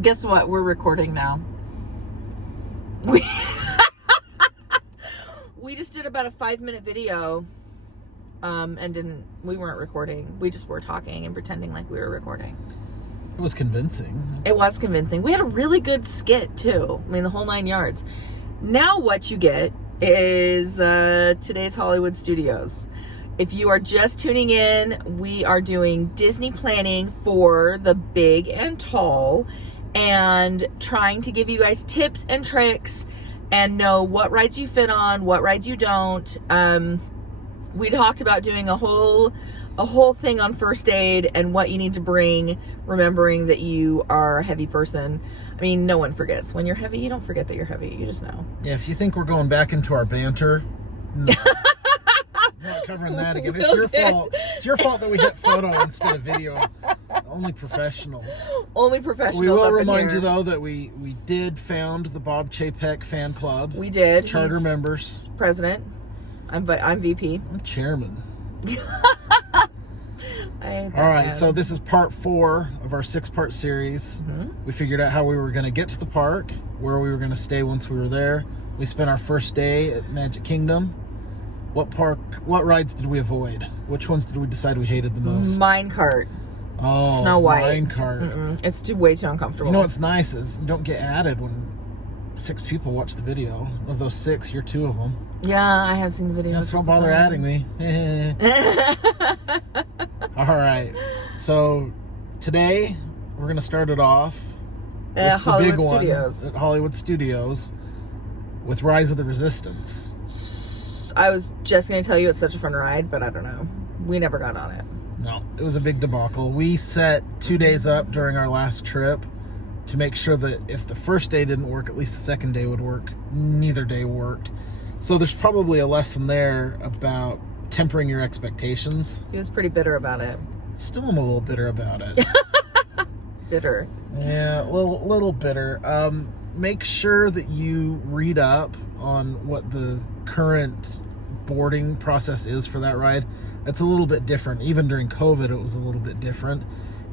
Guess what? We're recording now. We just did about a 5-minute video, and we weren't recording. We just were talking and pretending like we were recording. It was convincing. It was convincing. We had a really good skit too. I mean, the whole 9 yards. Now what you get is today's Hollywood Studios. If you are just tuning in, we are doing Disney planning for the big and tall and trying to give you guys tips and tricks and know what rides you fit on, what rides you don't. We talked about doing a whole thing on first aid and what you need to bring, remembering that you are a heavy person. I mean, no one forgets. When you're heavy, you don't forget that you're heavy. You just know. Yeah, if you think we're going back into our banter, no. We're not covering that again. It's your fault. It's your fault that we hit photo instead of video. Only professionals. Only professionals. We will up in remind here. you, though, that we did found the Bob Chapek fan club. We did. Charter He's members. President. I'm VP. I'm chairman. All right, so this is part 4 of our 6-part series. Mm-hmm. We figured out how we were going to get to the park, where we were going to stay once we were there. We spent our first day at Magic Kingdom. What rides did we avoid? Which ones did we decide we hated the most? Minecart. Oh, Snow White. Minecart. It's way too uncomfortable. You know what's nice is you don't get added when 6 people watch the video. Of those 6, you're 2 of them. Yeah, I have seen the video. Yes, don't bother adding me. All right. So today we're going to start it off with the big one at Hollywood Studios with Rise of the Resistance. I was just going to tell you it's such a fun ride, but I don't know. We never got on it. No, it was a big debacle. We set 2 days up during our last trip to make sure that if the first day didn't work, at least the second day would work. Neither day worked. So there's probably a lesson there about tempering your expectations. He was pretty bitter about it. Still am a little bitter about it. Bitter. Yeah, a little bitter. Make sure that you read up on what the current boarding process is for that ride. That's a little bit different. Even during COVID, it was a little bit different.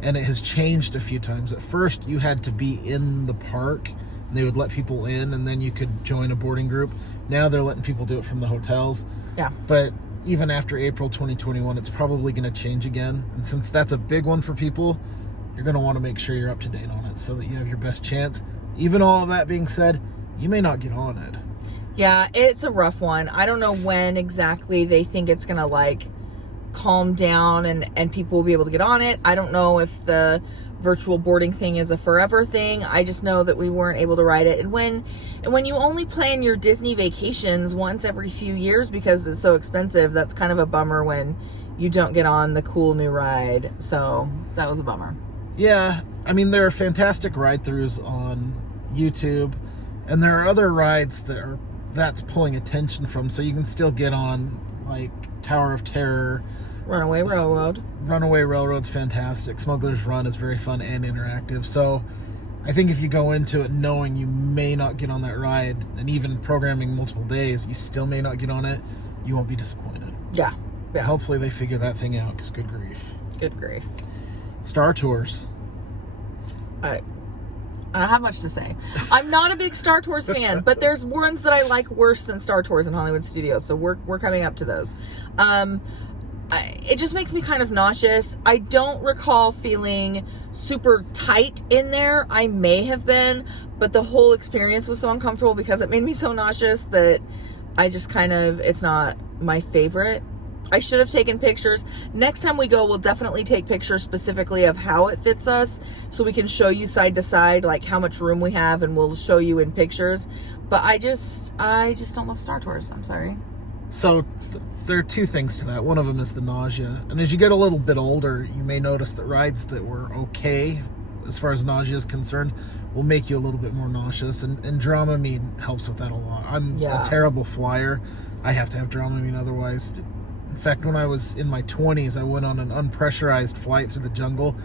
And it has changed a few times. At first, you had to be in the park. And they would let people in, and then you could join a boarding group. Now they're letting people do it from the hotels. Yeah. But even after April 2021, it's probably going to change again. And since that's a big one for people, you're going to want to make sure you're up to date on it so that you have your best chance. Even all of that being said, you may not get on it. Yeah, it's a rough one. I don't know when exactly they think it's going to calm down and people will be able to get on it. I don't know if the virtual boarding thing is a forever thing. I just know that we weren't able to ride it. And when you only plan your Disney vacations once every few years because it's so expensive, that's kind of a bummer when you don't get on the cool new ride. So that was a bummer. Yeah, I mean, there are fantastic ride-throughs on YouTube, and there are other rides that's pulling attention from, so you can still get on, like Tower of Terror. Runaway Railroad. Runaway Railroad's fantastic. Smuggler's Run is very fun and interactive. So I think if you go into it knowing you may not get on that ride, and even programming multiple days, you still may not get on it, you won't be disappointed. Yeah. Hopefully they figure that thing out, because good grief. Good grief. Star Tours. I don't have much to say. I'm not a big Star Tours fan, but there's ones that I like worse than Star Tours in Hollywood Studios, so we're coming up to those. It just makes me kind of nauseous. I don't recall feeling super tight in there. I may have been, but the whole experience was so uncomfortable because it made me so nauseous that I just it's not my favorite. I should have taken pictures. Next time we go, we'll definitely take pictures specifically of how it fits us so we can show you side to side, like how much room we have, and we'll show you in pictures. But I just don't love Star Tours. I'm sorry. So there are 2 things to that. One of them is the nausea. And as you get a little bit older, you may notice that rides that were okay as far as nausea is concerned will make you a little bit more nauseous. And Dramamine helps with that a lot. I'm a terrible flyer. I have to have Dramamine otherwise. In fact, when I was in my 20s, I went on an unpressurized flight through the jungle.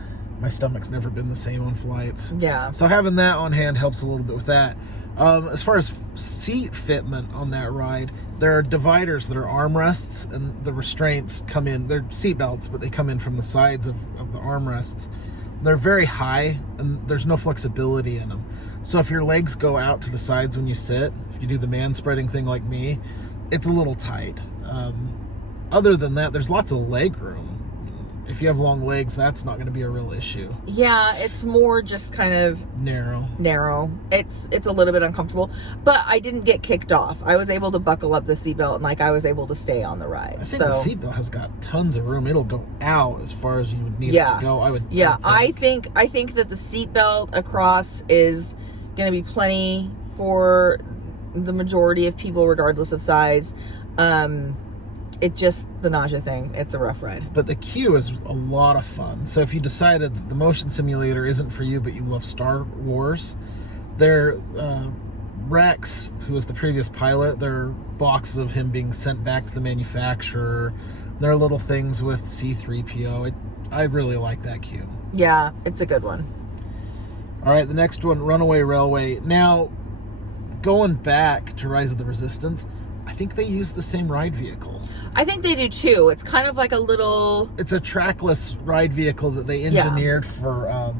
My stomach's never been the same on flights. Yeah. So having that on hand helps a little bit with that. As far as seat fitment on that ride, there are dividers that are armrests, and the restraints come in. They're seat belts, but they come in from the sides of the armrests. They're very high, and there's no flexibility in them. So if your legs go out to the sides when you sit, if you do the man spreading thing like me, it's a little tight. Other than that, there's lots of leg room. If you have long legs, that's not going to be a real issue. Yeah, it's more just kind of narrow. It's a little bit uncomfortable, but I didn't get kicked off. I was able to buckle up the seatbelt, and I was able to stay on the ride. I think the seatbelt has got tons of room. It'll go out as far as you would need it to go. I think that the seatbelt across is going to be plenty for the majority of people, regardless of size. It just, the nausea thing, it's a rough ride. But the queue is a lot of fun. So if you decided that the motion simulator isn't for you, but you love Star Wars, Rex, who was the previous pilot, there are boxes of him being sent back to the manufacturer. There are little things with C-3PO. I really like that queue. Yeah, it's a good one. All right, the next one, Runaway Railway. Now, going back to Rise of the Resistance, I think they use the same ride vehicle. I think they do too. It's kind of like a little... It's a trackless ride vehicle that they engineered for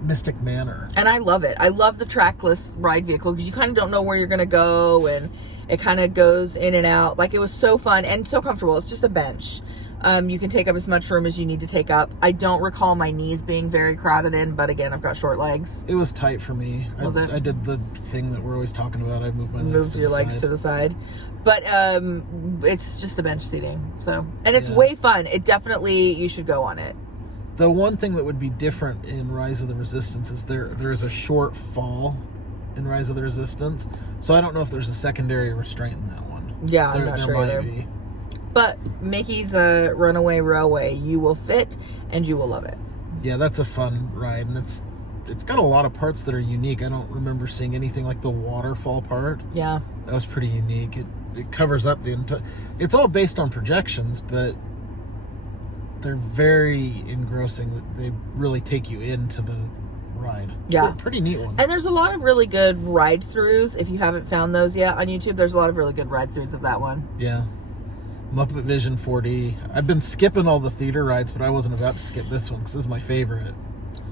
Mystic Manor. And I love it. I love the trackless ride vehicle because you kind of don't know where you're going to go, and it kind of goes in and out. Like, it was so fun and so comfortable. It's just a bench. You can take up as much room as you need to take up. I don't recall my knees being very crowded in, but again, I've got short legs. It was tight for me. I did the thing that we're always talking about. I moved my legs to the side. But it's just a bench seating. So, and it's way fun. It definitely, you should go on it. The one thing that would be different in Rise of the Resistance is there is a short fall in Rise of the Resistance. So I don't know if there's a secondary restraint in that one. Yeah, I'm not sure either. Be. But Mickey's Runaway Railway, you will fit and you will love it. Yeah, that's a fun ride, and it's got a lot of parts that are unique. I don't remember seeing anything like the waterfall part. Yeah, that was pretty unique. It covers up the entire... It's all based on projections, but they're very engrossing. They really take you into the ride. Yeah. Pretty neat one. And there's a lot of really good ride-throughs. If you haven't found those yet on YouTube, there's a lot of really good ride-throughs of that one. Yeah. Muppet Vision 4D. I've been skipping all the theater rides, but I wasn't about to skip this one because this is my favorite.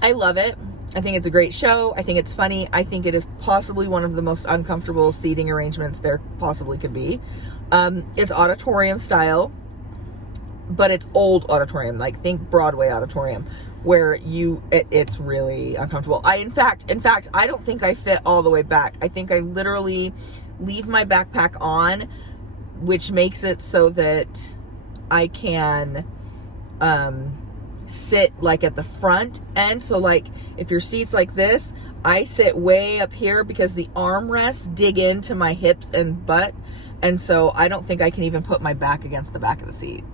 I love it. I think it's a great show. I think it's funny. I think it is possibly one of the most uncomfortable seating arrangements there possibly could be. It's auditorium style, but it's old auditorium, like think Broadway auditorium, where it's really uncomfortable. In fact, I don't think I fit all the way back. I think I literally leave my backpack on, which makes it so that I can sit like at the front end. So like if your seat's like this, I sit way up here because the armrests dig into my hips and butt. And so I don't think I can even put my back against the back of the seat.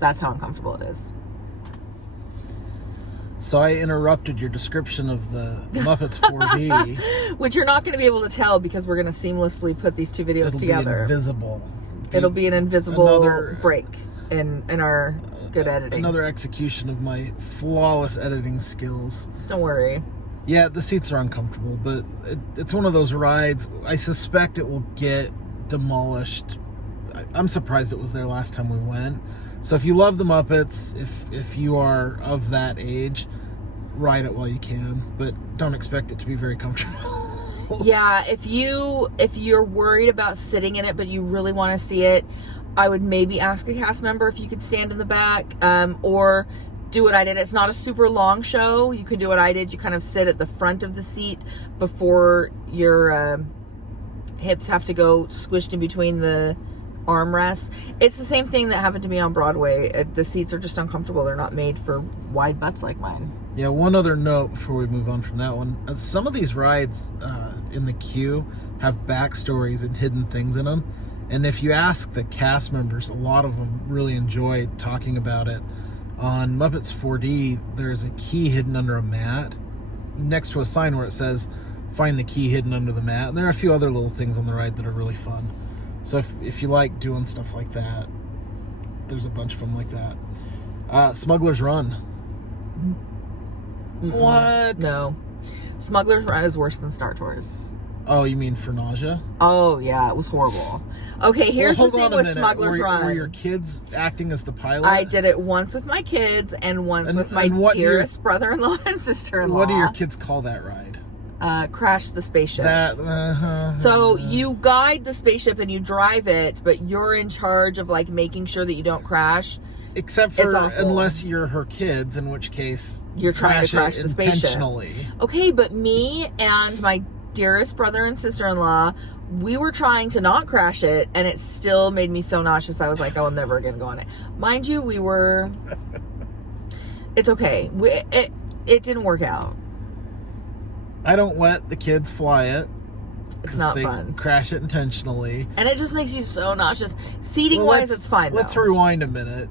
That's how uncomfortable it is. So I interrupted your description of the Muppets 4D. Which you're not going to be able to tell because we're going to seamlessly put these two videos together. It'll be an invisible break in our good editing. Another execution of my flawless editing skills. Don't worry. Yeah, the seats are uncomfortable, but it's one of those rides. I suspect it will get demolished. I'm surprised it was there last time we went. So if you love the Muppets, if you are of that age, ride it while you can, but don't expect it to be very comfortable. Yeah, if you're worried about sitting in it, but you really want to see it, I would maybe ask a cast member if you could stand in the back, or do what I did. It's not a super long show. You can do what I did. You kind of sit at the front of the seat before your hips have to go squished in between the armrests. It's the same thing that happened to me on Broadway. The seats are just uncomfortable. They're not made for wide butts like mine. Yeah, one other note before we move on from that one. Some of these rides in the queue have backstories and hidden things in them. And if you ask the cast members, a lot of them really enjoy talking about it. On Muppets 4D, there's a key hidden under a mat next to a sign where it says, "Find the key hidden under the mat." And there are a few other little things on the ride that are really fun. So if you like doing stuff like that, there's a bunch of them like that. Smuggler's Run. Mm-mm. What? No. Smuggler's Run is worse than Star Tours. Oh, you mean for nausea? Oh, yeah, it was horrible. Okay, here's the thing with Smuggler's Run. Were your kids acting as the pilot? I did it once with my kids and once with my dearest brother-in-law and sister-in-law. What do your kids call that ride? Crash the spaceship. So you guide the spaceship and you drive it, but you're in charge of like making sure that you don't crash. Except for unless you're her kids, in which case you're trying to crash the spaceship intentionally. Okay, but me and my dearest brother and sister-in-law, we were trying to not crash it, and it still made me so nauseous. I was like, "Oh, I'm never again go on it." Mind you, we were. It's okay. It didn't work out. I don't let the kids fly it. It's not fun. Crash it intentionally. And it just makes you so nauseous. Seating-wise, it's fine, Let's rewind a minute.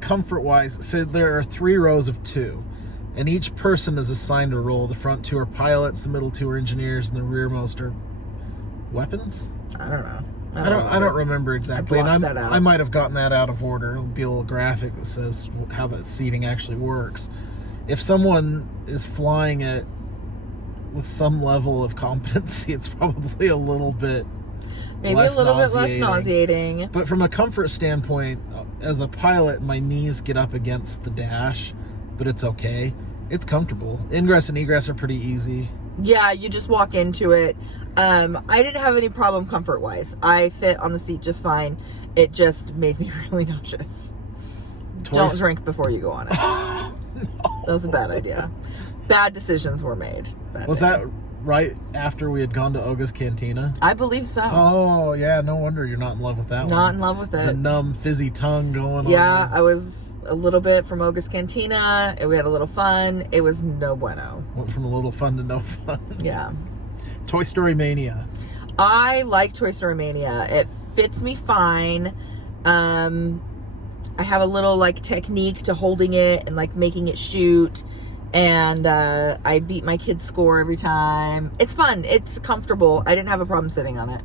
Comfort-wise, so there are 3 rows of 2. And each person is assigned a role. The front 2 are pilots, the middle 2 are engineers, and the rearmost are weapons? I don't know. I don't remember exactly. I blocked that out. I might have gotten that out of order. It'll be a little graphic that says how that seating actually works. If someone is flying it with some level of competency, it's probably a little bit bit less nauseating. But from a comfort standpoint, as a pilot, my knees get up against the dash, but it's okay. It's comfortable. Ingress and egress are pretty easy. Yeah, you just walk into it. I didn't have any problem comfort-wise. I fit on the seat just fine. It just made me really nauseous. Don't drink before you go on it. No. That was a bad idea. Bad decisions were made. Was that right after we had gone to Oga's Cantina? I believe so. Oh, yeah. No wonder you're not in love with that one. Not in love with it. The numb, fizzy tongue going on. Yeah, I was a little bit from Oga's Cantina. We had a little fun. It was no bueno. Went from a little fun to no fun. Yeah. Toy Story Mania. I like Toy Story Mania. It fits me fine. I have a little like technique to holding it and like making it shoot. And I beat my kid's score every time. It's fun. It's comfortable. I didn't have a problem sitting on it.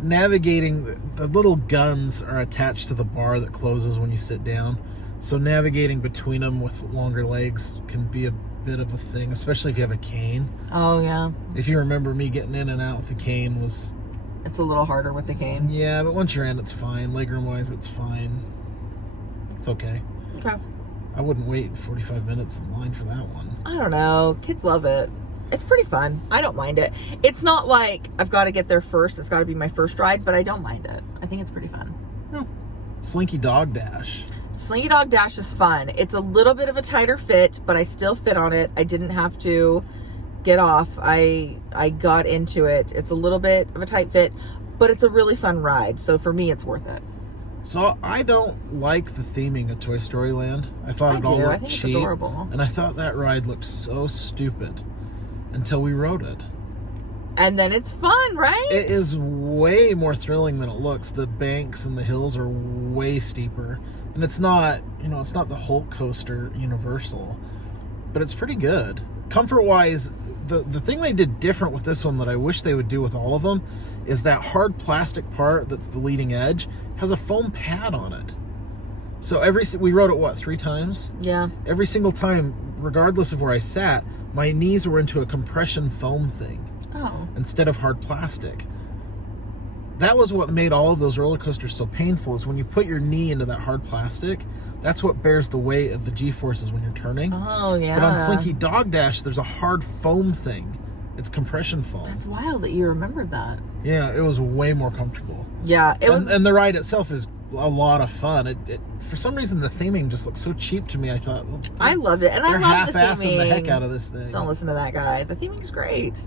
Navigating, the little guns are attached to the bar that closes when you sit down. So navigating between them with longer legs can be a bit of a thing, especially if you have a cane. Oh, yeah. If you remember, me getting in and out with the cane was... It's a little harder with the cane. Yeah, but once you're in, it's fine. Legroom-wise, it's fine. It's okay. Okay. I wouldn't wait 45 minutes in line for that one. I don't know. Kids love it. It's pretty fun. I don't mind it. It's not like I've got to get there first. It's got to be my first ride, but I don't mind it. I think it's pretty fun. Yeah. Slinky Dog Dash. Slinky Dog Dash is fun. It's a little bit of a tighter fit, but I still fit on it. I didn't have to get off. I got into it. It's a little bit of a tight fit, but it's a really fun ride. So for me, it's worth it. So I don't like the theming of Toy Story Land. I thought it all looked cheap. It's adorable. And I thought that ride looked so stupid until we rode it. And then it's fun, right? It is way more thrilling than it looks. The banks and the hills are way steeper. And it's not, it's not the Hulk coaster Universal, but it's pretty good. Comfort-wise, the thing they did different with this one that I wish they would do with all of them is that hard plastic part that's the leading edge has a foam pad on it. So we rode it, 3 times? Yeah. Every single time, regardless of where I sat, my knees were into a compression foam thing. Oh. Instead of hard plastic. That was what made all of those roller coasters so painful, is when you put your knee into that hard plastic, that's what bears the weight of the G-forces when you're turning. Oh, yeah. But on Slinky Dog Dash, there's a hard foam thing. It's compression foam. That's wild that you remembered that. Yeah, it was way more comfortable. Yeah, it was. And the ride itself is a lot of fun. It for some reason, the theming just looked so cheap to me. I thought, well, I loved it, and I love the theming. They're half-assing the heck out of this thing. Don't listen to that guy. The theming is great.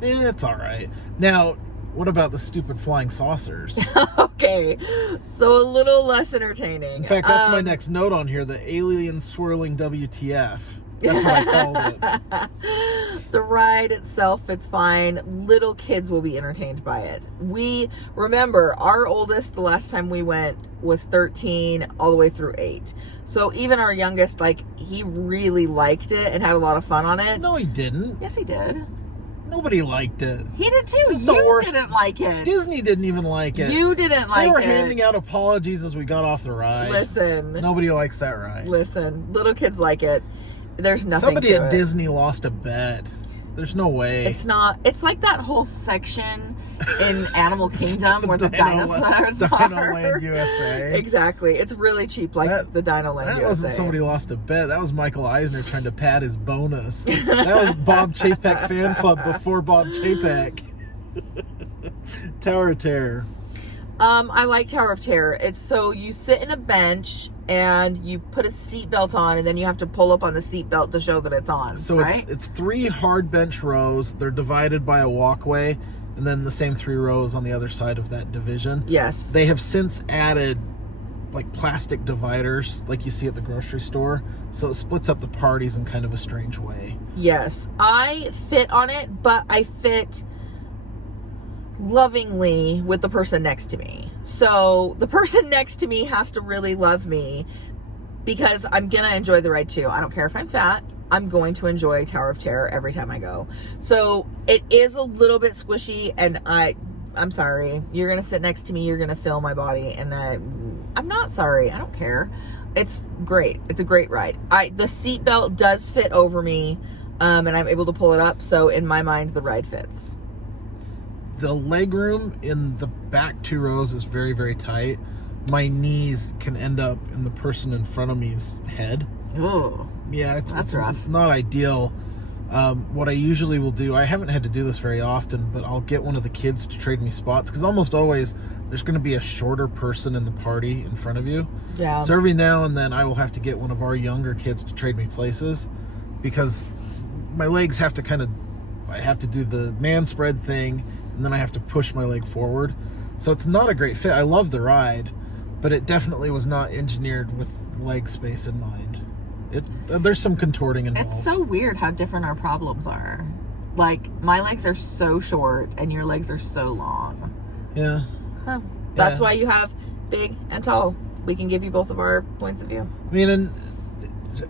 It's all right. Now, what about the stupid flying saucers? Okay, so a little less entertaining. In fact, that's my next note on here, the alien swirling WTF. That's what I called it. The ride itself, it's fine. Little kids will be entertained by it. We remember our oldest, the last time we went, was 13 all the way through 8. So even our youngest, he really liked it and had a lot of fun on it. No, he didn't. Yes, he did. Nobody liked it. He did too. You didn't like it. Disney didn't even like it. You didn't like it. They were handing out apologies as we got off the ride. Listen. Nobody likes that ride. Listen. Little kids like it. There's nothing Somebody to at it. Disney lost a bet. There's no way. It's not. It's like that whole section in Animal Kingdom where the dinosaurs are. Dinoland USA. Exactly. It's really cheap, like the Dinoland USA. That wasn't somebody lost a bet. That was Michael Eisner trying to pad his bonus. That was Bob Chapek Fan Club before Bob Chapek. Tower of Terror. I like Tower of Terror. It's so you sit in a bench and you put a seatbelt on, and then you have to pull up on the seatbelt to show that it's on. So right? it's 3 hard bench rows. They're divided by a walkway, and then the same 3 rows on the other side of that division. Yes. They have since added like plastic dividers like you see at the grocery store. So it splits up the parties in kind of a strange way. Yes. I fit on it, but I fit lovingly with the person next to me. So the person next to me has to really love me because I'm gonna enjoy the ride too. I don't care if I'm fat. I'm going to enjoy Tower of Terror every time I go. So it is a little bit squishy, and I'm sorry. You're gonna sit next to me. You're gonna feel my body, and I'm not sorry. I don't care. It's great. It's a great ride. The seatbelt does fit over me, and I'm able to pull it up. So in my mind, the ride fits. The leg room in the back 2 rows is very, very tight. My knees can end up in the person in front of me's head. Oh, yeah, it's rough. Not ideal. What I usually will do, I haven't had to do this very often, but I'll get one of the kids to trade me spots, because almost always there's going to be a shorter person in the party in front of you. Yeah. So every now and then I will have to get one of our younger kids to trade me places, because my legs have to I have to do the man spread thing, and then I have to push my leg forward. So it's not a great fit. I love the ride, but it definitely was not engineered with leg space in mind. There's some contorting involved. It's so weird how different our problems are. Like, my legs are so short and your legs are so long. Yeah. Huh. That's why you have big and tall. We can give you both of our points of view. I mean, and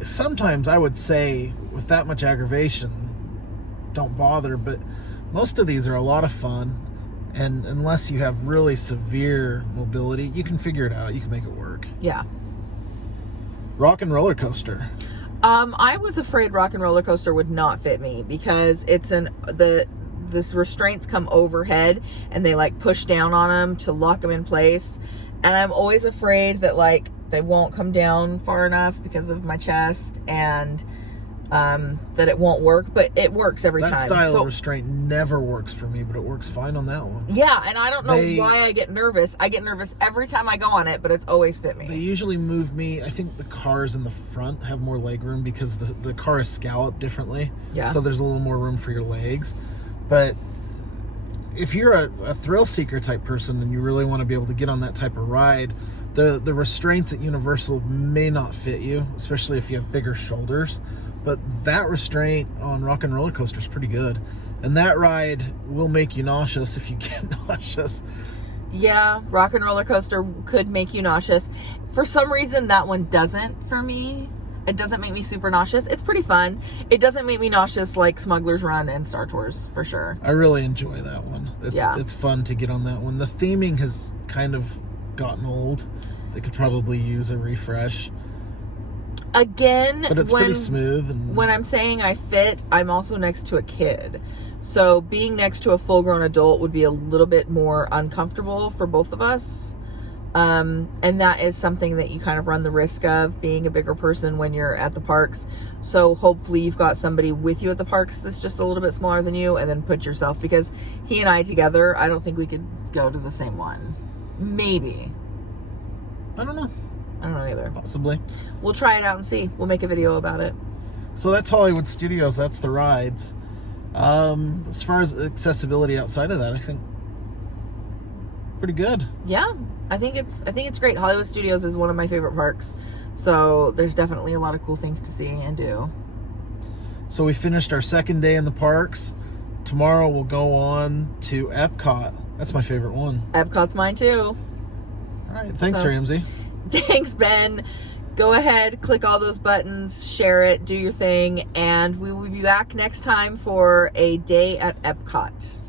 sometimes I would say with that much aggravation, don't bother, but most of these are a lot of fun, and unless you have really severe mobility, you can figure it out. You can make it work. Yeah. Rock and roller coaster. I was afraid Rock and Roller Coaster would not fit me because it's this restraints come overhead and they like push down on them to lock them in place, and I'm always afraid that like they won't come down far enough because of my chest, and that it won't work, but it works every time. That style of restraint never works for me, but it works fine on that one. Yeah, and I don't know why I get nervous. I get nervous every time I go on it, but it's always fit me. They usually move me. I think the cars in the front have more leg room because the car is scalloped differently. Yeah. So there's a little more room for your legs. But if you're a thrill seeker type person and you really want to be able to get on that type of ride, the restraints at Universal may not fit you, especially if you have bigger shoulders. But that restraint on Rock and Roller Coaster is pretty good. And that ride will make you nauseous if you get nauseous. Yeah, Rock and Roller Coaster could make you nauseous. For some reason, that one doesn't for me. It doesn't make me super nauseous. It's pretty fun. It doesn't make me nauseous like Smuggler's Run and Star Tours, for sure. I really enjoy that one. It's fun to get on that one. The theming has kind of gotten old. They could probably use a refresh. Again, but it's pretty smooth. And when I'm saying I fit, I'm also next to a kid. So being next to a full-grown adult would be a little bit more uncomfortable for both of us. And that is something that you kind of run the risk of, being a bigger person when you're at the parks. So hopefully you've got somebody with you at the parks that's just a little bit smaller than you, and then put yourself, because he and I together, I don't think we could go to the same one. Maybe. I don't know. I don't know either. Possibly. We'll try it out and see. We'll make a video about it. So that's Hollywood Studios. That's the rides. As far as accessibility outside of that, I think pretty good. Yeah, I think it's great. Hollywood Studios is one of my favorite parks. So there's definitely a lot of cool things to see and do. So we finished our second day in the parks. Tomorrow we'll go on to Epcot. That's my favorite one. Epcot's mine too. All right. Thanks, Ramsey. Thanks, Ben. Go ahead, click all those buttons, share it, do your thing, and we will be back next time for a day at Epcot.